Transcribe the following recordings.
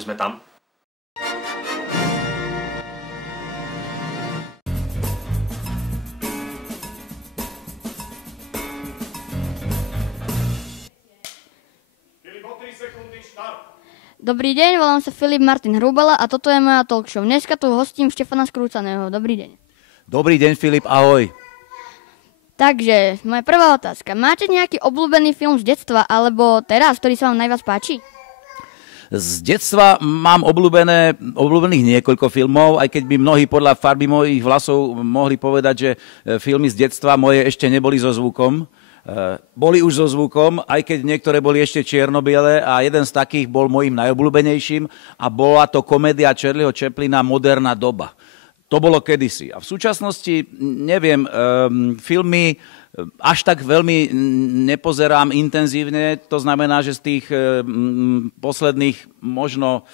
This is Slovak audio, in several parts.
Už sme tam? Dobrý deň, volám sa Filip Martin Hrubala a toto je moja talk show. Dneska tu hostím Štefana Skrúcaného. Dobrý deň. Dobrý deň, Filip, ahoj. Takže, moja prvá otázka. Máte nejaký obľúbený film z detstva alebo teraz, ktorý sa vám najviac páči? Z detstva mám obľúbených niekoľko filmov, aj keď by mnohí podľa farby mojich vlasov mohli povedať, že filmy z detstva moje ešte neboli so zvukom. Boli už so zvukom, aj keď niektoré boli ešte čierno-biele a jeden z takých bol môjim najobľúbenejším a bola to komédia Charlieho Chaplina Moderná doba. To bolo kedysi. A v súčasnosti, neviem, filmy až tak veľmi nepozerám intenzívne, to znamená, že z tých posledných možno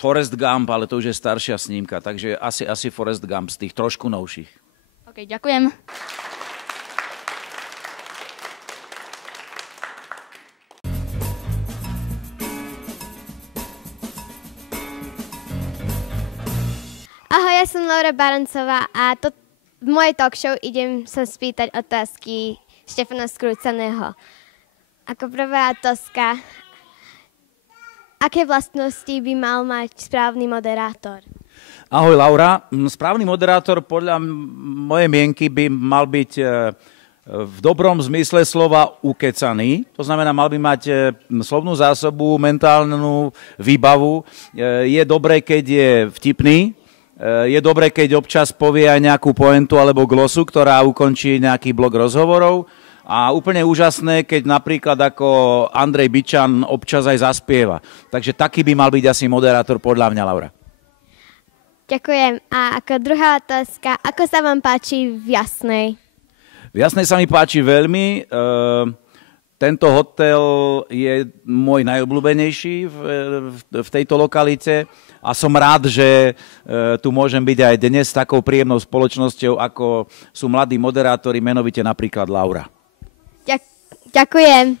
Forrest Gump, ale to už je staršia snímka, takže asi Forrest Gump z tých trošku novších. OK, ďakujem. Ahoj, ja som Laura Barancová a v mojej talk show idem sa spýtať otázky Štefana Skrúcaného. Ako prvá otázka, aké vlastnosti by mal mať správny moderátor? Ahoj, Laura. Správny moderátor podľa mojej mienky by mal byť v dobrom zmysle slova ukecaný. To znamená, mal by mať slovnú zásobu, mentálnu výbavu. Je dobré, keď je vtipný. Je dobré, keď občas povie aj nejakú pointu alebo glosu, ktorá ukončí nejaký blok rozhovorov. A úplne úžasné, keď napríklad ako Andrej Bičan občas aj zaspieva. Takže taký by mal byť asi moderátor podľa mňa, Laura. Ďakujem. A ako druhá otázka, ako sa vám páči v Jasnej? V Jasnej sa mi páči veľmi. Tento hotel je môj najobľúbenejší v tejto lokalite a som rád, že tu môžem byť aj dnes s takou príjemnou spoločnosťou, ako sú mladí moderátori, menovite napríklad Laura. Ďakujem.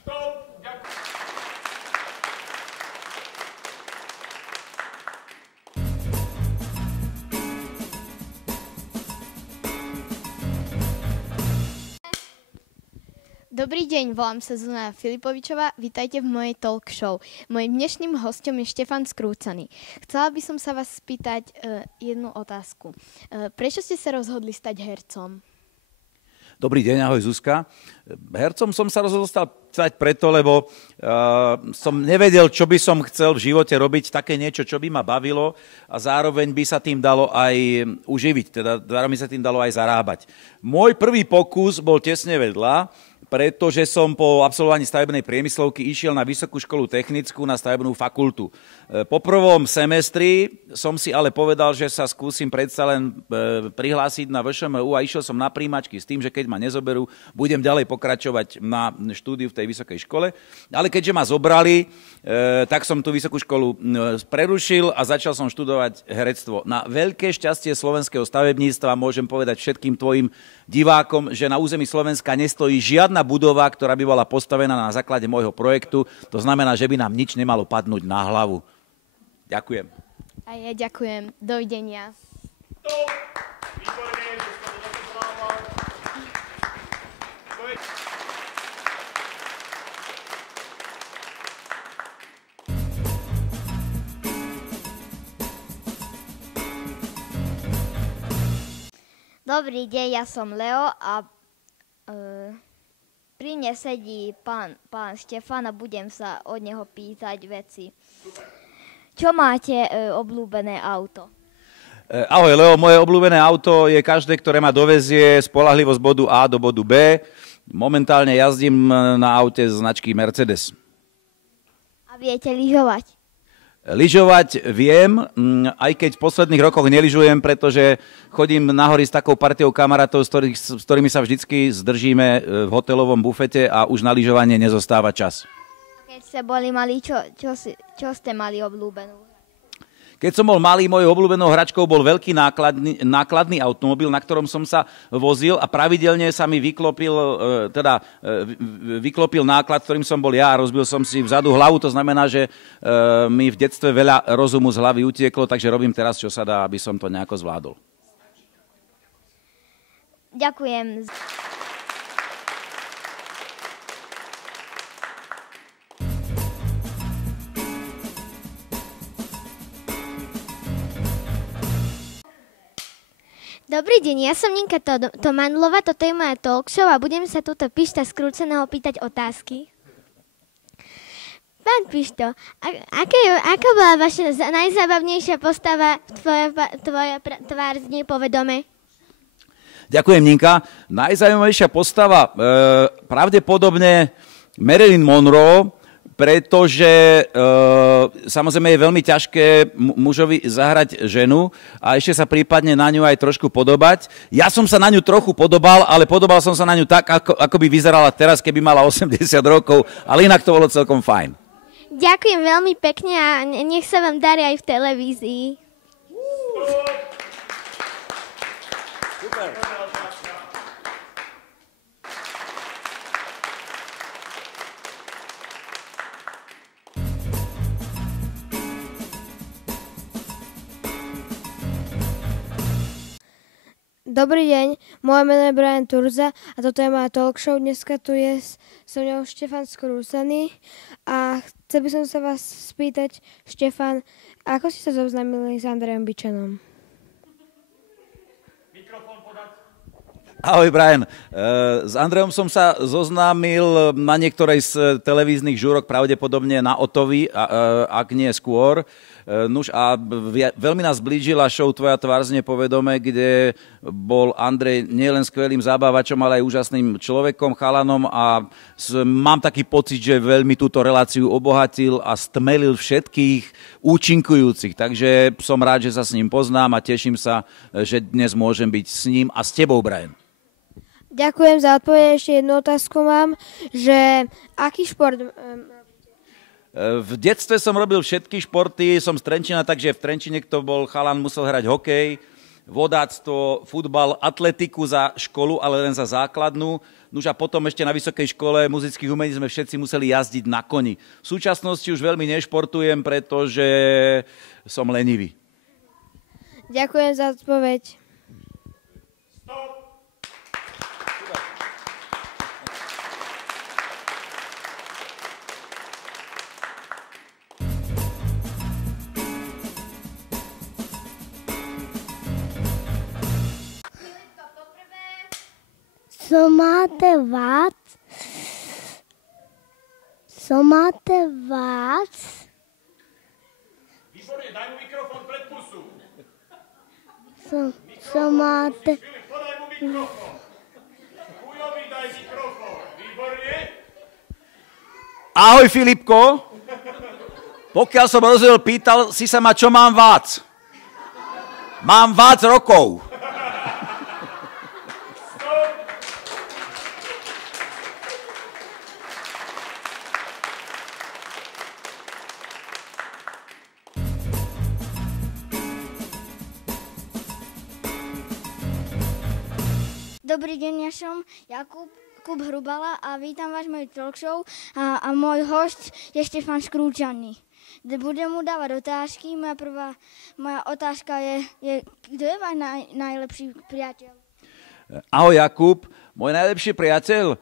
Dobrý deň, volám sa Zuzana Filipovičová, vítajte v mojej talk show. Mojím dnešným hostom je Štefan Skrúcaný. Chcela by som sa vás spýtať jednu otázku. Prečo ste sa rozhodli stať hercom? Dobrý deň, ahoj Zuzka. Hercom som sa rozhodol stať preto, lebo som nevedel, čo by som chcel v živote robiť, také niečo, čo by ma bavilo a zároveň by sa tým dalo aj uživiť, teda zároveň sa tým dalo aj zarábať. Môj prvý pokus bol tesne vedľa, pretože som po absolvovaní stavebnej priemyslovky išiel na Vysokú školu technickú na stavebnú fakultu. Po prvom semestri som si ale povedal, že sa skúsim predsa len prihlásiť na VŠMU a išiel som na príjmačky s tým, že keď ma nezoberú, budem ďalej pokračovať na štúdiu v tej vysokej škole. Ale keďže ma zobrali, tak som tú vysokú školu prerušil a začal som študovať herectvo. Na veľké šťastie slovenského stavebníctva môžem povedať všetkým tvojim divákom, že na území Slovenska nestojí žiadna budova, ktorá by bola postavená na základe môjho projektu. To znamená, že by nám nič nemalo padnúť na hlavu. Ďakujem. A ja ďakujem. Dovidenia. Dobrý deň, ja som Leo a pri mne sedí pán Štefan a budem sa od neho pýtať veci. Čo máte obľúbené auto? Ahoj Leo, moje obľúbené auto je každé, ktoré ma dovezie spoľahlivo z bodu A do bodu B. Momentálne jazdím na aute značky Mercedes. A viete lyžovať? Lyžovať viem, aj keď v posledných rokoch nelyžujem, pretože chodím na hory s takou partiou kamarátov, s ktorými sa vždycky zdržíme v hotelovom bufete a už na lyžovanie nezostáva čas. Keď ste boli mali, čo ste mali obľúbenú? Keď som bol malý, mojou obľúbenou hračkou bol veľký nákladný automobil, na ktorom som sa vozil a pravidelne sa mi vyklopil náklad, ktorým som bol ja a rozbil som si vzadu hlavu. To znamená, že mi v detstve veľa rozumu z hlavy utieklo, takže robím teraz, čo sa dá, aby som to nejako zvládol. Ďakujem. Dobrý deň, ja som Ninka Tomanlova, toto je moja talk show a budem sa tuto Pišta Skrúceného pýtať otázky. Pán Pišto, aká bola vaša najzábavnejšia postava tvoja tvár znie povedome? Ďakujem, Ninka. Najzaujímavejšia postava, pravdepodobne Marilyn Monroe, pretože samozrejme je veľmi ťažké mužovi zahrať ženu a ešte sa prípadne na ňu aj trošku podobať. Ja som sa na ňu trochu podobal, ale podobal som sa na ňu tak, ako by vyzerala teraz, keby mala 80 rokov, ale inak to bolo celkom fajn. Ďakujem veľmi pekne a nech sa vám darí aj v televízii. Super. Dobrý deň, moje meno je Brian Turza a toto je moja talk show. Dneska tu je so mnou Štefan Skrúcaný a chcel by som sa vás spýtať, Štefan, ako ste sa zoznámili s Andrejom Bičanom? Ahoj, Brian. S Andrejom som sa zoznámil na niektorej z televíznych žúrok, pravdepodobne na Otovi, ak nie skôr. Nuž a veľmi nás blížila show Tvoja tvár znie povedome, kde bol Andrej nielen skvelým zabávačom, ale aj úžasným človekom, chalanom a mám taký pocit, že veľmi túto reláciu obohatil a stmelil všetkých účinkujúcich. Takže som rád, že sa s ním poznám a teším sa, že dnes môžem byť s ním a s tebou, Brian. Ďakujem za odpoveď. Ešte jednu otázku mám, že aký šport... V detstve som robil všetky športy, som z Trenčína, takže v Trenčine, kto bol chalan, musel hrať hokej, vodáctvo, futbal, atletiku za školu, ale len za základnú. Nuž a potom ešte na vysokej škole muzických umení sme všetci museli jazdiť na koni. V súčasnosti už veľmi nešportujem, pretože som lenivý. Ďakujem za odpoveď. Co máte vác? Výborne, daj mu mikrofón pred pusu. Co máte... Podaj mu mikrofón. Chujovi daj mikrofón. Výborne. Ahoj, Filipko. Pokiaľ som rozdiel pýtal si sa ma, čo mám vác. Mám vác rokov. Dobrý deň, ja som Jakub Hrubala a vítam vás v mojej talk show a môj host je Štefan Skrúcaný. Budem mu dávať otázky. Moja otázka je kto je váš najlepší priateľ? Ahoj, Jakub. Môj najlepší priateľ?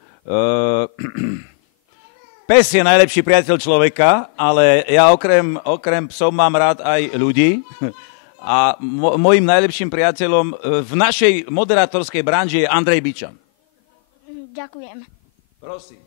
Pes je najlepší priateľ človeka, ale ja okrem psov mám rád aj ľudí. A mojím najlepším priateľom v našej moderátorskej branži je Andrej Bičan. Ďakujem. Prosím.